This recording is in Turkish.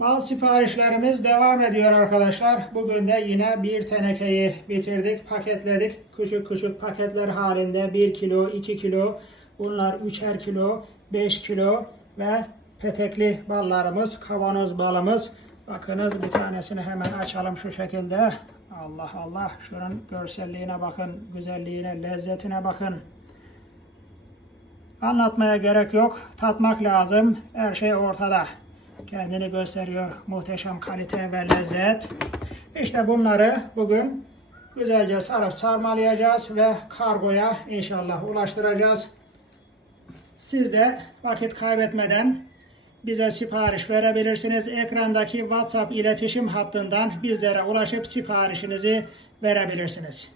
Bal siparişlerimiz devam ediyor arkadaşlar. Bugün de yine bir tenekeyi bitirdik, paketledik. Küçük küçük paketler halinde 1 kilo, 2 kilo, bunlar 3'er kilo, 5 kilo ve petekli ballarımız, kavanoz balımız. Bakınız bir tanesini hemen açalım şu şekilde. Allah Allah şunun görselliğine bakın, güzelliğine, lezzetine bakın. Anlatmaya gerek yok. Tatmak lazım. Her şey ortada. Kendini gösteriyor. Muhteşem kalite ve lezzet. İşte bunları bugün güzelce sarıp sarmalayacağız ve kargoya inşallah ulaştıracağız. Siz de vakit kaybetmeden bize sipariş verebilirsiniz. Ekrandaki WhatsApp iletişim hattından bizlere ulaşıp siparişinizi verebilirsiniz.